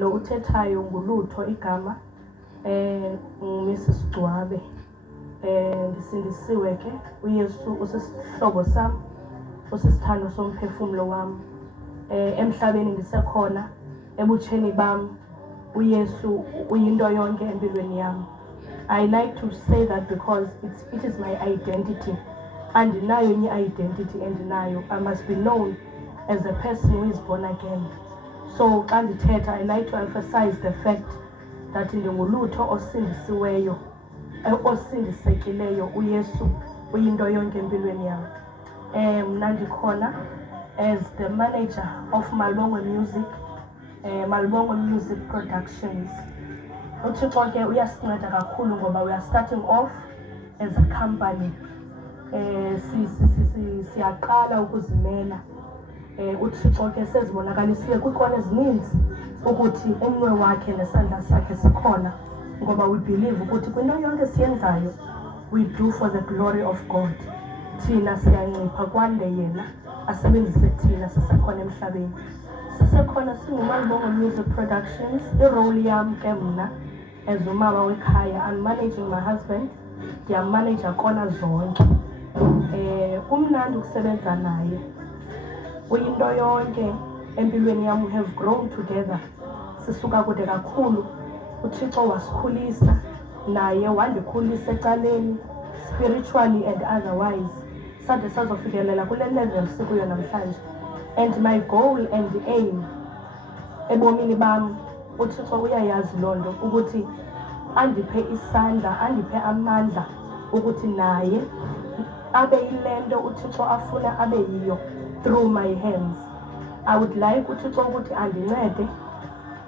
lo uthethayo ngulutho igama Mrs. Dwabe. Ndisindisiwe ke uYesu usisihlobo sam, usisithando somphefumlo wam. Emhlabeni ndisekhona, ebutsheni bam, uYesu uyinto yonke empilweni yam. I like to say that because it is my identity. Andinayo enye identity endinayo. I must be known as a person who is born again. So xa ndithetha, I like to emphasize the fact that ndingulutho osindisiweyo, osindisekileyo. uYesu uyinto yonke empilweni yam. Mna ndikhona as the manager of Malibongwe Music, Malibongwe Music Productions. uThixo ke uyasinceda kakhulu ngoba we are starting off as a company. Siyaqala ukuzimela. uThixo ke sezibonakalisile kwikhona ezininzi ukuthi umnwe wakhe nesandla sakhe sikhona, ngoba we believe ukuthi kwinto yonke siyenzayo we do for the glory of God. Thina siyancipha kwande yena asebenzise thina sisekhona emhlabeni. Sisekhona singuMalibongwe Music Productions. Irole yam ke mna as umama wekhaya, I'm managing my husband, ndiyamanager kona zonke. Kumnandi ukusebenza naye, uyinto yonke empilweni yam. We have grown together, sisuka kude kakhulu. uThixo wasikhulisa, naye wandikhulisa ecaleni spiritually and otherwise, sade sazofikelela kule level sikuyo namhlanje. And my goal and aim ebomini bam, uThixo uyayazi loo nto, ukuthi andiphe isandla, andiphe amandla ukuthi naye abe yile nto uThixo afuna abe yiyo through my hands. I would like uThixo ukuthi andincede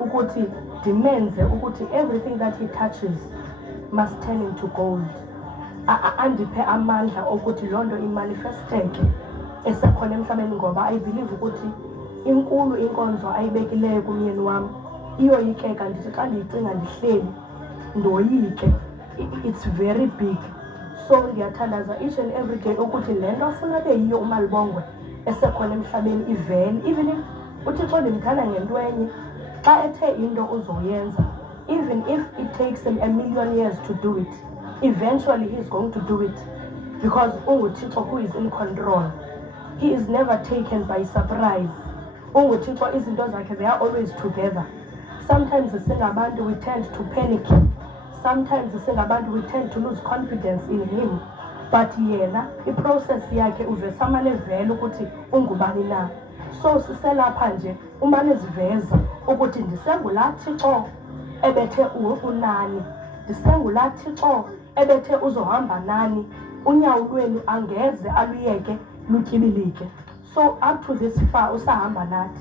ukuthi ndimenze ukuthi everything that he touches must turn into gold. Andiphe amandla ukuthi loo nto imanifesteke esekhona emhlabeni, ngoba I believe ukuthi inkulu inkonzo ayibekileyo kumyeni wam iyoyikeka. Ndithi xa ndiyicinga ndihleli ndoyike. It's very big. So ndiyathandaza each and every day ukuthi le nto afuna abe yiyo uMalibongwe esekhona emhlabeni ivele. Even if uThixo ndimthanda ngento enye, xa ethe into uzoyenza, even if it takes him 1,000,000 years to do it, eventually he's going to do it, because unguThixo who is in control. He is never taken by surprise. unguThixo, izinto zakhe they are always together. Sometimes singabantu we tend to panic. Sometimes singabantu we tend to lose confidence in him. But yena iprocess yakhe uvesamane vele ukuthi ungubani na. So siselapha nje umane ziveza ukuthi ndisengula Thixo ebethe unani, ndisengula Thixo ebethe uzohamba nani, unyawo lwenu angeze aluyeke lutyibilike. So up to this far usahamba nathi,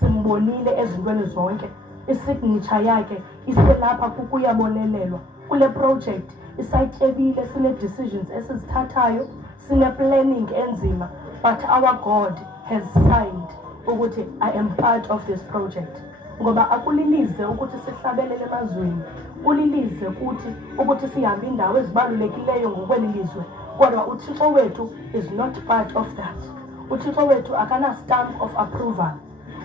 simbonile ezintweni zonke. Isignature yakhe iselapha kukuyabonelelwa kule project. Isatyebile, sine decisions esizithathayo, sine planning enzima, but our God has signed ukuthi I am part of this project. Ngoba akulilize ukuthi sihlabelele emazweni, kulilize ukuthi sihambe indawo ezibalulekileyo ngokwelilizwe, kodwa uThixo wethu is not part of that. uThixo wethu akana stamp of approval.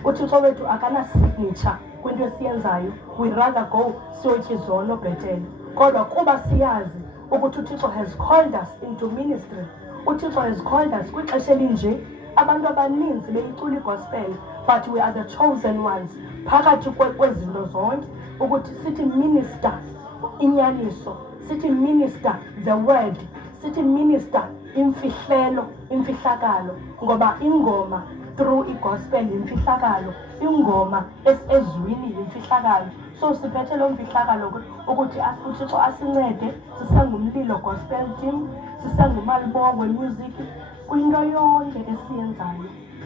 uThixo wethu akana signature kwinto esiyenzayo. We rather go siyotya izono bhetele, kodwa kuba siyazi ukuthi uThixo has called us into ministry, uThixo has called us kwixesha elinje. Abantu abaninzi beyicula igospel, but we are the chosen ones phakathi kwezinto zonke, ukuthi sithi minister inyaniso, sithi minister the word, sithi minister imfihlelo, imfihlakalo. Ngoba ingoma through igospel imfihlakalo, ingoma ezwini imfihlakalo. So siphethe lo mfihlakalo ukuthi uThixo asincede. Sisengumlilo gospel team, sisenguMalibongwe Music. Kwinto yonke esiyenzayo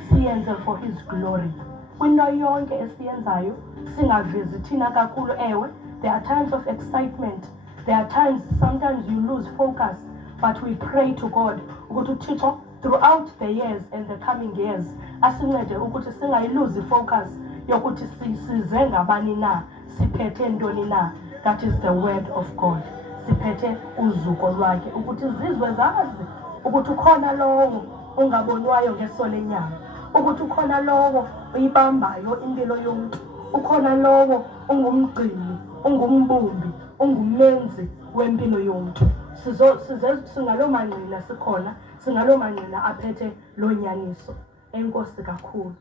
siyenze for his glory. Kwinto yonke esiyenzayo singavezi thina kakhulu. Ewe, there are times of excitement, there are times sometimes you lose focus, but we pray to God ukuthi uThixo throughout the years and the coming years asincede ukuthi singayiluzi focus yokuthi size ngabani na, siphethe ntoni na. That is the word of God. Siphethe uzuko lwakhe ukuthi izizwe zazi ukuthi ukhona lowo ungabonwayo ngeso lenyama, ukuthi ukhona lowo uyibambayo impilo yomuntu, ukhona lowo ungumgcini, ungumbumbi, ungumenzi wempilo yomntu. Singaloo manqina sikhona, singaloo manqina aphethe loo nyaniso. Enkosi kakhulu.